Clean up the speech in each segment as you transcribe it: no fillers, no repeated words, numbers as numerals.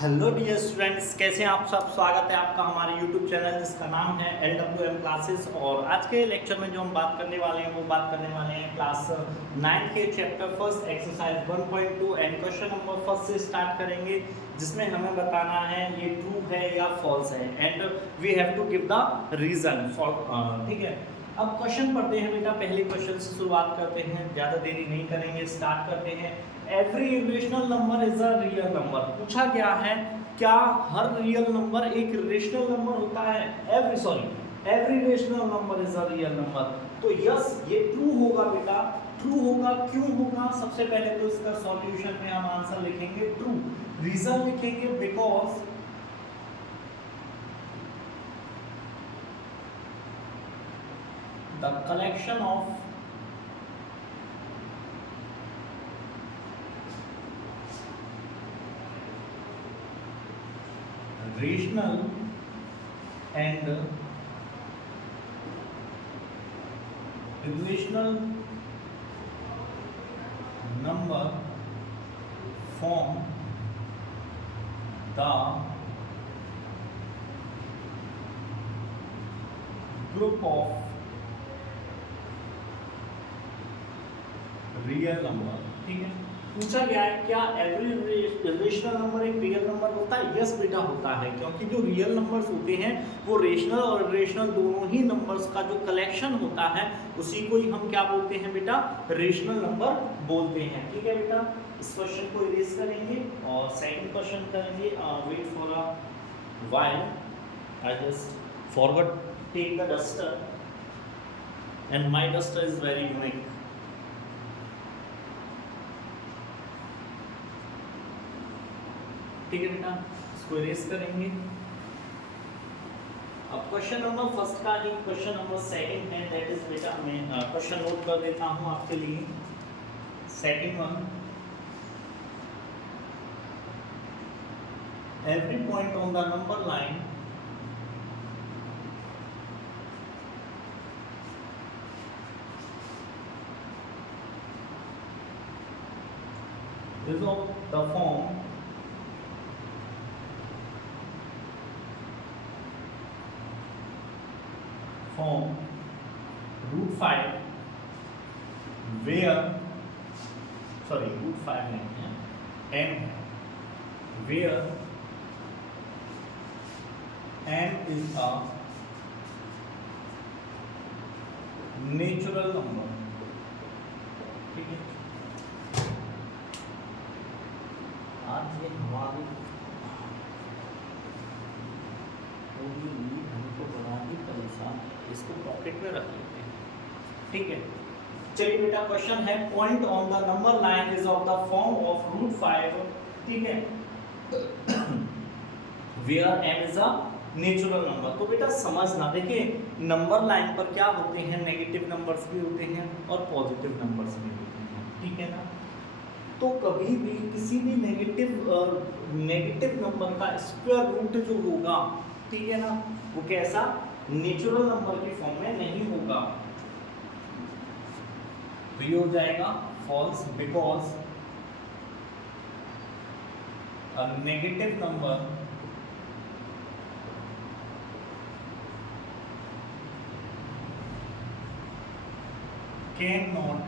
Hello dear students, कैसे हैं आप सब। स्वागत है आपका हमारे यूट्यूब चैनल जिसका नाम है LWM क्लासेस। और आज के लेक्चर में जो हम बात करने वाले हैं वो बात करने वाले हैं क्लास 9 के chapter first exercise 1.2 and question number first से स्टार्ट करेंगे, जिसमें हमें बताना है ये ट्रू है या फॉल्स है and we have to give the reason for. ठीक है, अब क्वेश्चन पढ़ते हैं बेटा। पहले क्वेश्चन से शुरुआत करते हैं, ज़्यादा देरी नहीं करेंगे, स्टार्ट करते हैं। Every irrational number is a real number. पूछा गया है क्या हर रियल नंबर एक रेशनल नंबर होता है। Every rational number is a real number. तो यस, ये ट्रू होगा बेटा। ट्रू होगा, क्यों होगा? सबसे पहले तो इसका सॉल्यूशन में हम आंसर लिखेंगे ट्रू। रीजन लिखेंगे because the collection of rational and irrational number form the group of real number. ठीक है, पूछा गया है क्या एवरी रेशनल नंबर एक रियल नंबर होता है। यस बेटा, होता है, क्योंकि जो रियल नंबर्स होते हैं वो रेशनल और इरेशनल दोनों ही नंबर्स का जो कलेक्शन होता है उसी को ही हम क्या बोलते हैं बेटा, रेशनल नंबर बोलते हैं। ठीक है बेटा, इस क्वेश्चन को इरेज करेंगे और सेकंड क्वेश्चन करेंगे। Wait for a while, I just forgot take the duster and my duster is very unique. ठीक है बेटा, इसको इरेज करेंगे। अब क्वेश्चन नंबर फर्स्ट का ही क्वेश्चन नंबर सेकंड है, दैट इज बेटा मैं क्वेश्चन नोट कर देता हूं आपके लिए। Second one, every point on the number line is of the form root 5 where root 5 नहीं है, m where m is a natural number। ठीक है, आज ये हमारी पूरी नींद हमको बड़ा ही परेशान है, इसको पॉकेट में रख लेते हैं। ठीक है, चलिए बेटा, क्वेश्चन है point on the number line is of the form of root 5। ठीक है, where m is a natural number. तो बेटा समझना, देखिए नंबर लाइन पर क्या होते हैं, नेगेटिव नंबर्स भी होते हैं और पॉजिटिव नंबर्स भी होते हैं। ठीक है ना, तो कभी भी किसी भी नेगेटिव नंबर का स्क्वायर रूट जो होगा, ठीक है ना, वो कैसा, नेचुरल नंबर के फॉर्म में नहीं होगा। तो ये हो जाएगा false, because a negative number can not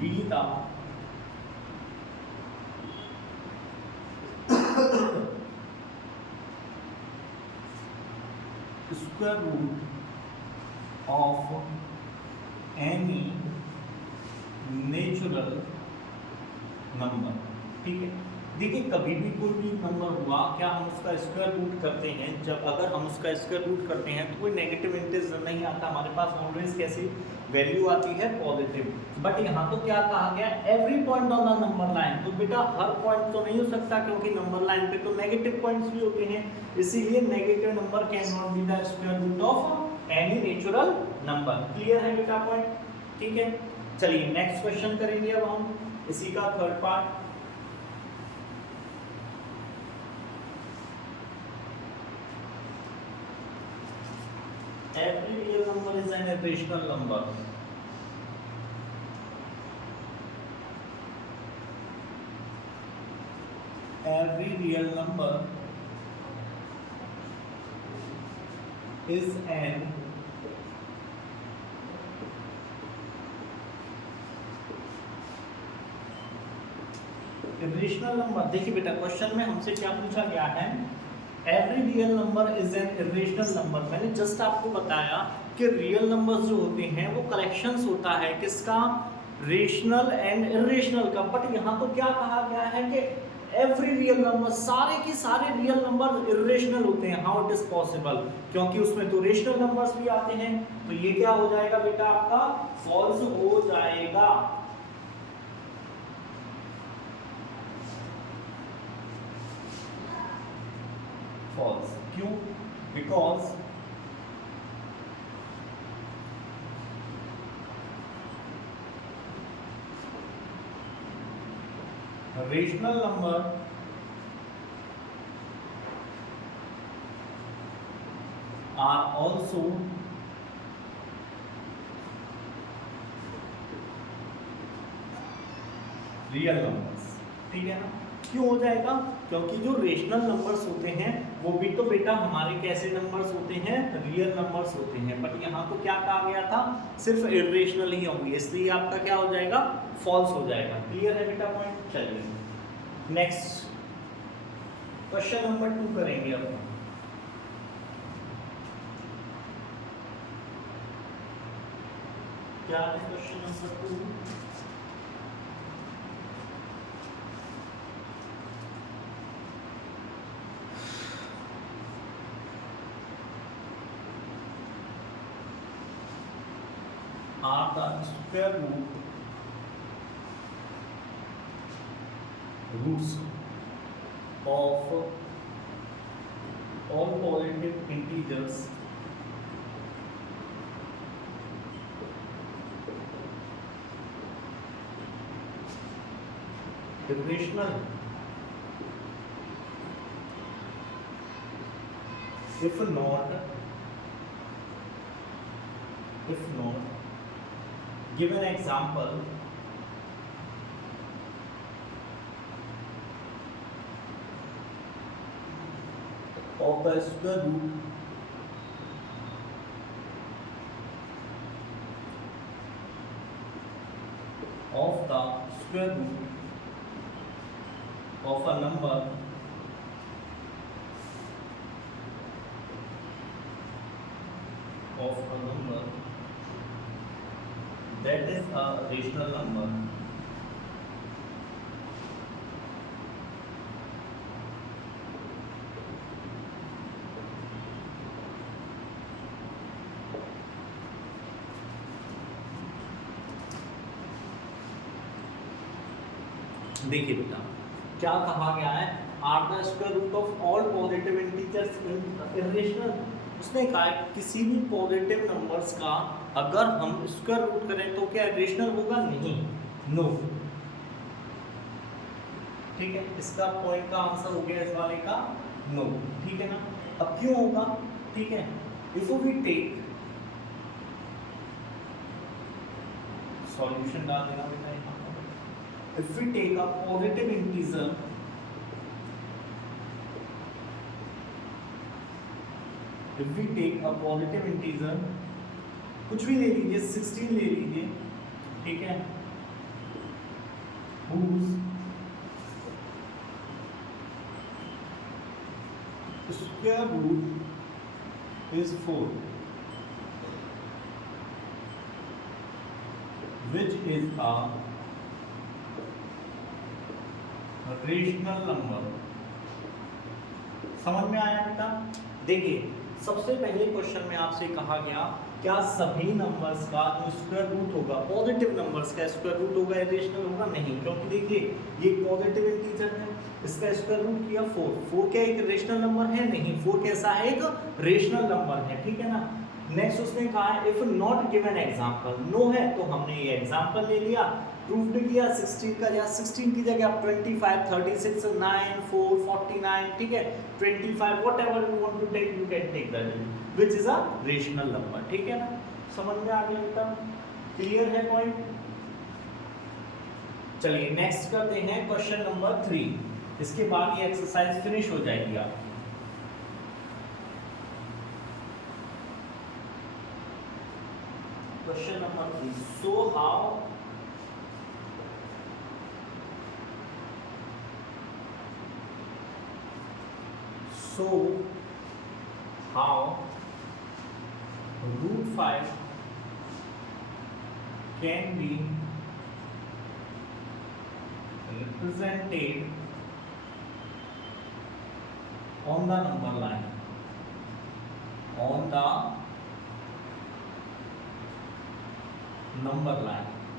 be the square root of any natural number. ठीक है, देखिए कभी भी कोई भी नंबर हुआ, क्या हम उसका स्क्वायर रूट करते हैं, जब अगर हम उसका स्क्वायर रूट करते हैं तो कोई नेगेटिव इंटीजर नहीं आता, हमारे पास ऑलवेज कैसी वैल्यू आती है, पॉजिटिव। बट यहाँ तो क्या कहा गया, every point on the number line. तो बेटा हर पॉइंट तो नहीं हो सकता, क्योंकि नंबर लाइन पे तो नेगेटिव पॉइंट्स भी होते हैं, इसीलिए negative number can not be the square root of any natural number. Clear है बेटा पॉइंट? ठीक है, चलिए नेक्स्ट क्वेश्चन करेंगे अब हम इसी का third part. every real number is an irrational number। every real number is an irrational number। देखिए बेटा क्वेश्चन में हमसे क्या पूछा गया है, every real number is an irrational number. मैंने जस्ट आपको बताया कि रियल नंबर्स जो होते हैं वो कलेक्शंस होता है किसका, रेशनल एंड इरेशनल का। बट यहाँ तो क्या कहा गया है कि एवरी रियल नंबर, सारे के सारे रियल नंबर इरेशनल होते हैं। हाउ इट इज पॉसिबल, क्योंकि उसमें तो रेशनल नंबर्स भी आते हैं। तो ये क्या हो जाएगा बेटा, आपका फॉल्स हो जाएगा। फॉल्स क्यों, because rational number are also real numbers। ठीक है ना, क्यों हो जाएगा, क्योंकि जो रेशनल नंबर्स होते हैं वो भी तो बेटा हमारे कैसे नंबर्स होते हैं, रियल नंबर्स होते हैं। बट यहाँ तो क्या कहा गया था, सिर्फ इरेशनल ही होंगे, इसलिए आपका क्या हो जाएगा, फॉल्स हो जाएगा। क्लियर है बेटा पॉइंट। चलिए नेक्स्ट क्वेश्चन नंबर 2 करेंगे अब। क्या है question number 2, are the square roots of all positive integers irrational if not give an example of the square root of the square root of a number that is a rational number देखिए बेटा क्या कहा गया है, are the square root of all positive integers irrational. उसने कहा है किसी भी पॉजिटिव नंबर्स का अगर हम स्क्वायर रूट करें तो क्या इरेशनल होगा, नहीं, नो। ठीक है, इसका पॉइंट का आंसर हो गया इस वाले का नो। ठीक है ना, अब क्यों होगा, ठीक है, इफ वी टेक सॉल्यूशन डाल देना बेटा यहाँ पर। If we take a positive integer, कुछ भी ले लीजिए, 16 ले लीजिए, ठीक है, whose square root is 4, which is a rational number. समझ में आया बेटा। देखिए सबसे पहले क्वेश्चन में आपसे कहा गया क्या सभी नंबर्स का जो स्क्वायर रूट होगा, पॉजिटिव नंबर्स का स्क्वायर रूट होगा इरेशनल होगा, नहीं, क्योंकि देखिए ये पॉजिटिव इंटीजर है, इसका स्क्वायर रूट किया 4। 4 क्या एक रेशनल नंबर है, नहीं, 4 कैसा है, एक रेशनल नंबर है। ठीक है ना। नेक्स्ट उसने कहा है if not given example, no है तो हमने ये एग्जांपल ले लिया, प्रूव्ड किया 16 का, या 16 की जगह आप 25, 36, 9, 4, 49, ठीक है, 25, whatever you want to take you can take that which is a rational number. ठीक है ना, समझ में आ गया बेटा, क्लियर है पॉइंट। चलिए नेक्स्ट करते हैं क्वेश्चन नंबर 3। इसके बाद ये एक्सरसाइज फिनिश हो जाएगी आपकी। Question number 3, so how root 5 can be represented on the number line,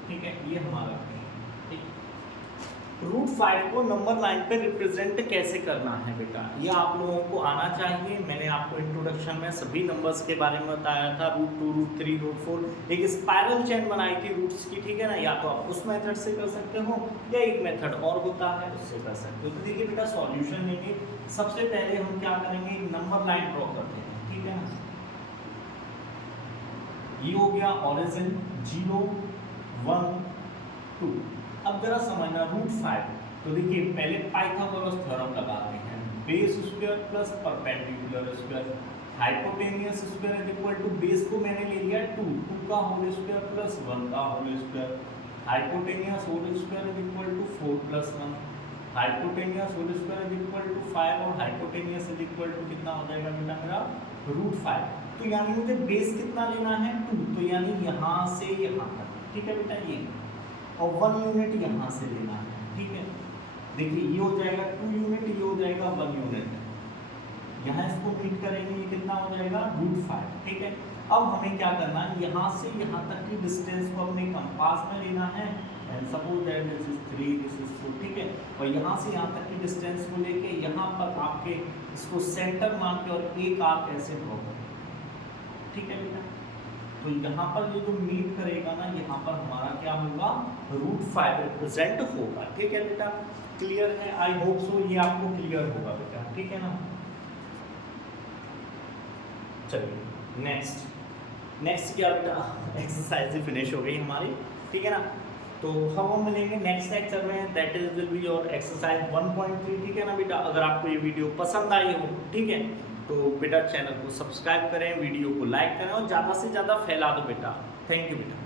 ठीक है, ये हमारा रूट 5 को नंबर लाइन पे रिप्रेजेंट कैसे करना है बेटा, ये आप लोगों को आना चाहिए। मैंने आपको इंट्रोडक्शन में सभी नंबर्स के बारे में बताया था, रूट 2, रूट 3, रूट 4, एक स्पाइरल चेन बनाई थी रूट्स की, ठीक है ना। या तो आप उस मेथड से कर सकते हो या एक मेथड और होता है उससे कर सकते हो। तो देखिए बेटा सॉल्यूशन लेंगे, सबसे पहले हम क्या करेंगे, नंबर लाइन ड्रॉ करते हैं, ठीक है ना। ये हो गया ओरिजिन 0, 1, 2। अब जरा समझना रूट 5, तो देखिए पहले पाइथागोरस थ्योरम लगाते हैं, base square plus perpendicular square, hypotenuse square is equal to, base को मैंने ले लिया 2, 2 का होल स्क्वायर प्लस 1 का whole square, hypotenuse whole square is equal to 4 plus 1, hypotenuse whole square is equal to 5 और hypotenuse is equal to कितना हो जाएगा बेटा मेरा रूट 5। तो यानी मुझे बेस कितना लेना है 2, तो यानी यहाँ से यहाँ तक, ठीक है बेटा ये, और 1 यूनिट यहाँ से लेना है, ठीक है। देखिए ये हो जाएगा 2 यूनिट, ये हो जाएगा 1 यूनिट, यहाँ इसको मीट करेंगे, ये कितना हो जाएगा रूट 5, ठीक है। अब हमें क्या करना है, यहाँ से यहाँ तक की डिस्टेंस को अपने कंपास में लेना है, and suppose that this is 3, this is 4, ठीक है। और यहाँ से यहाँ तक की डिस्टेंस को लेके यहाँ पर आपके इसको सेंटर मान के और एक आर्क ऐसे ड्रॉ करें, ठीक है बेटा। तो यहाँ पर ये जो मीट करेगा ना, यहाँ पर हमारा क्या होगा रूट 5 रिप्रेजेंट होगा, ठीक है बेटा। क्लियर है, आई होप सो ये आपको क्लियर होगा बेटा, ठीक है ना। चलिए नेक्स्ट क्या बेटा, एक्सरसाइज फिनिश हो गई हमारी, ठीक है ना। तो हम मिलेंगे नेक्स्ट लेक्चर में, that is will be your exercise 1.3, ठीक है ना बेटा। अगर आपको ये वीडियो पसंद आई हो, ठीक है, तो बेटा चैनल को सब्सक्राइब करें, वीडियो को लाइक करें और ज़्यादा से ज़्यादा फैला दो बेटा। थैंक यू बेटा।